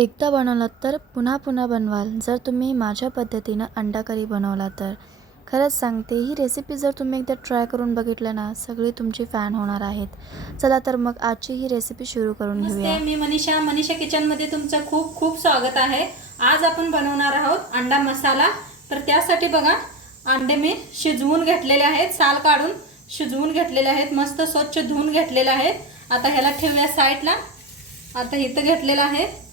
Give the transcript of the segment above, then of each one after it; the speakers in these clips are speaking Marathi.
एकदा बनवलात तर पुन्हा पुन्हा बनवाल. जर तुम्ही माझ्या पद्धतीनं अंडा करी बनवला तर. खरंच सांगते ही रेसिपी जर तुम्ही एकदा ट्राय करून बघितलं ना सगळे तुमचे फॅन होणार आहेत. चला तर मग आजची ही रेसिपी सुरू करून घेऊया. मी मनीषा. मनीषा किचनमध्ये तुमचं खूप खूप स्वागत आहे. आज आपण बनवणार आहोत अंडा मसाला. तर त्यासाठी बघा अंडे मी शिजवून घेतलेले आहेत. साल काढून शिजवून घेतलेले आहेत. मस्त स्वच्छ धुवून घेतलेले आहेत. आता ह्याला ठेवूया साईडला आता इथं घेतलेलं आहे.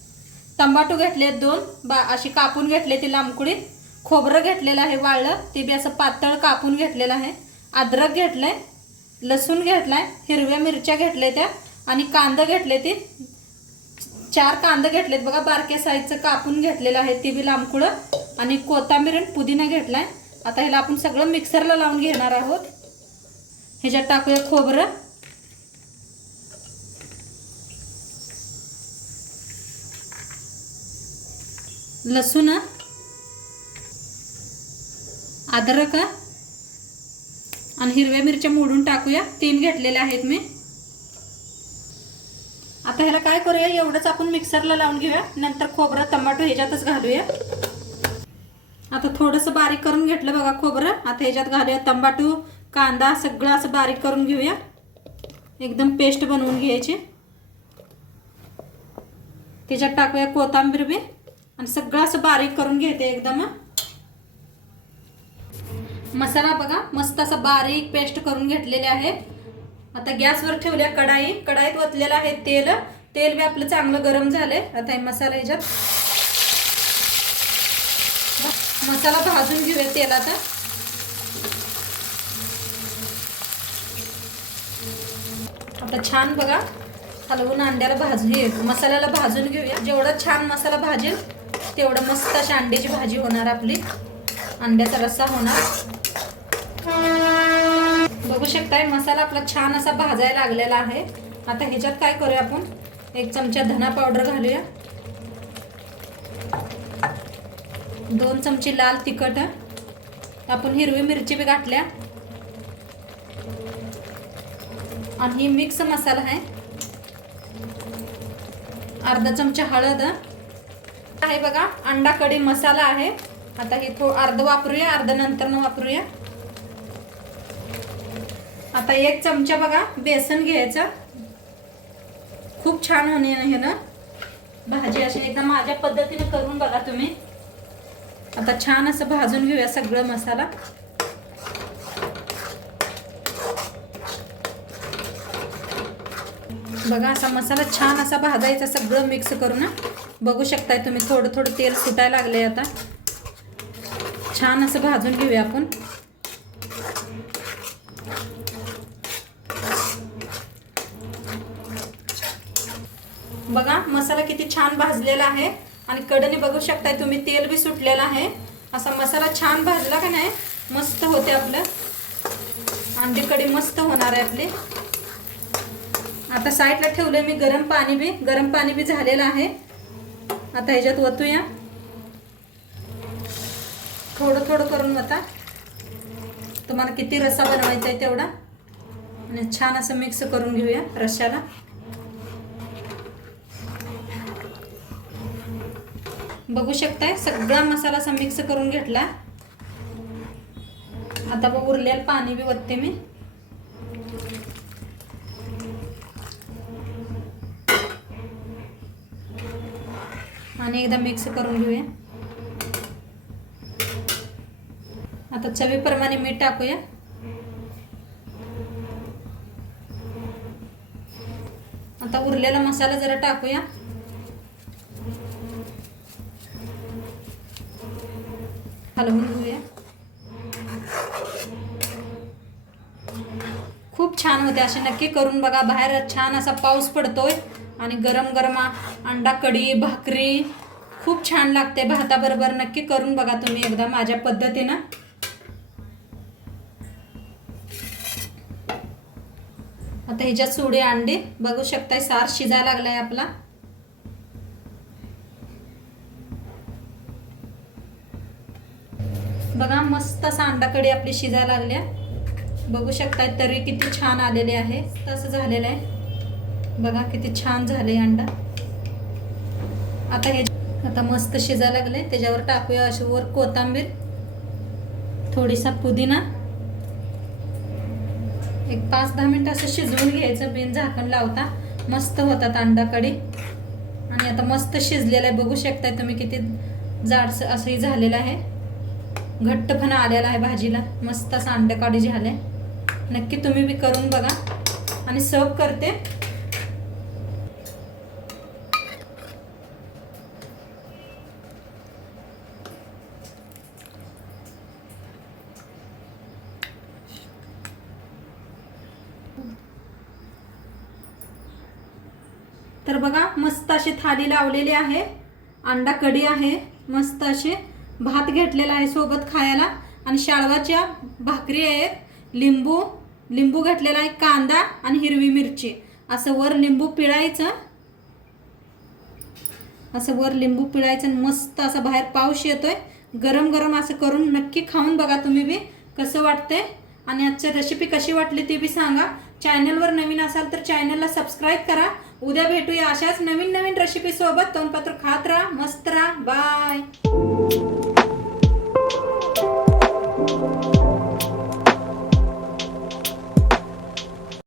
टमाटो घेतले दोन बा अशी कापून घेतले ती लांबकुडीत. खोबरं घेतलेलं आहे वाळलं ते बी असं पातळ कापून घेतलेलं आहे. अद्रक घेतलंय लसूण घेतलाय हिरव्या मिरच्या घेतल्या त्या आणि कांदं घेतले ते. चार कांदे घेतलेत बघा बारक्या साईजचं कापून घेतलेलं आहे ते बी लांबकुळं आणि कोथांबीर आणि पुदिना घेतलाय. आता ह्याला आपण सगळं मिक्सरला लावून घेणार आहोत. ह्याच्यात टाकूया खोबरं. लसूण अद्रक आणि हिरव्या मिरच्या मोडून टाकूया. तीन घेतलेल्या आहेत मी. आता ह्याला काय करूया? एवढंच आपण मिक्सरला लावून घेऊया. नंतर खोबरं टमाटो ह्याच्यातच घालूया. आता थोडंसं बारीक करून घेतलं बघा खोबरं. आता ह्याच्यात घालूया तंबाटू कांदा सगळं असं बारीक करून घेऊया. एकदम पेस्ट बनवून घ्यायची. त्याच्यात टाकूया कोथिंबीर बी. आणि सगळं असं बारीक करून घेते एकदम मसाला बघा मस्त असा बारीक पेस्ट करून घेतलेले आहे. आता गॅसवर ठेवल्या कढाई. कढाईत ओतलेलं आहे तेल. तेल बी आपलं चांगलं गरम झालंय. आता हे मसाला ह्याच्यात. मसाला भाजून घेऊया तेलात आता छान बघा हलवून अंड्याला भाजून मसाल्याला भाजून घेऊया. जेवढा छान मसाला भाजेल तेवढं मस्त अशी अंड्याची भाजी होणार आपली. अंड्याचा रस्सा होणार. बघू शकताय मसाला आपला छान असा भाजायला लागलेला आहे. आता ह्याच्यात काय करूया आपण? एक चमचा धना पावडर घालूया. दोन चमचे लाल तिखट आपण हिरवी मिरची बी घातल्या. आणि मिक्स मसाला आहे. अर्धा चमचा हळद आहे बघा अंडा कढी मसाला आहे. आता हे थो अर्ध वापरूया अर्ध नंतर न वापरूया. आता एक चमचा बघा बेसन घ्यायचं. खूप छान होणे हे ना. भाजी अशी एकदा माझ्या पद्धतीने करून बघा तुम्ही. आता छान असं भाजून घेऊया सगळं मसाला. बघा असा मसाला छान असा भाजायचा सगळं मिक्स करून बघू शकताय तुम्ही थोडं थोडं तेल सुटायला लागले आता. छान असं भाजून घेऊया आपण. बघा मसाला किती छान भाजलेला आहे. आणि कडने बघू शकताय तुम्ही तेल बी सुटलेलं आहे. असा मसाला छान भाजला का नाही मस्त होते आपलं. अंडी कढी मस्त होणार आहे आपली. आता साईडला ठेवलं मी गरम पाणी बी. गरम पाणी बी झालेलं आहे. आता ह्याच्यात ओतूया थोडं थोडं करून आता तुम्हाला किती रस्सा बनवायचा आहे तेवढा. आणि छान असं मिक्स करून घेऊया रश्श्याला बघू शकताय सगळा मसाला असा मिक्स करून घेतला. आता बघ उरलेलं पाणी बी वतते मी. आणि एकदा मिक्स करून घेऊया. आता चवीप्रमाणे मीठ टाकूया. आता उरलेला मसाला जरा टाकूया. हलवून घेऊया. खूप छान होते असे. नक्की करून बघा. बाहेर छान असा पाऊस पडतोय. आणि गरम गरम अंडा कढी भाकरी खूप छान लागते. भाताबरोबर नक्की करून बघा तुम्ही एकदा माझ्या पद्धतीनं. आता ह्याच्यात सोडे अंडे बघू शकताय सार शिजायला लागलाय आपला. बघा मस्त असा अंडा कढी आपली शिजायला लागल्या. बघू शकताय तरी किती छान आलेले आहे. तसं झालेलं आहे. बघा किती छान झाले अंडा. आता हे आता मस्त शिजायला लागले. त्याच्यावर टाकूया अशी वर कोथिंबीर. थोडीसा पुदिना. एक पाच दहा मिनटं असं शिजवून घ्यायचं बिन झाकण लावता. मस्त होतात अंडा कढी. आणि आता मस्त शिजलेलं आहे. बघू शकताय तुम्ही किती जाडस असंही झालेलं आहे. घट्टपणा आलेला आहे भाजीला. मस्त असं अंडा कढी झाले. नक्की तुम्ही बी करून बघा. आणि सर्व करते. तर बघा मस्त अशी थाली लावलेली आहे. अंडा कढी आहे. मस्त असे भात घेतलेला आहे सोबत खायला. आणि शाळवाच्या भाकरी आहेत. लिंबू लिंबू घातलेला आहे कांदा आणि हिरवी मिरची. असं वर लिंबू पिळायचं. असं वर लिंबू पिळायचं आणि मस्त असं बाहेर पाऊस येतोय. गरम गरम असं करून नक्की खाऊन बघा तुम्ही बी कसं वाटतंय. आणि आजची रेसिपी कशी वाटली ती बी सांगा. चॅनलवर नवीन असाल तर चॅनलला सबस्क्राईब करा. उद्या भेटूया अशाच नवीन नवीन रेसिपी सोबत. तोंडपात्र खात राहा मस्त राहा. बाय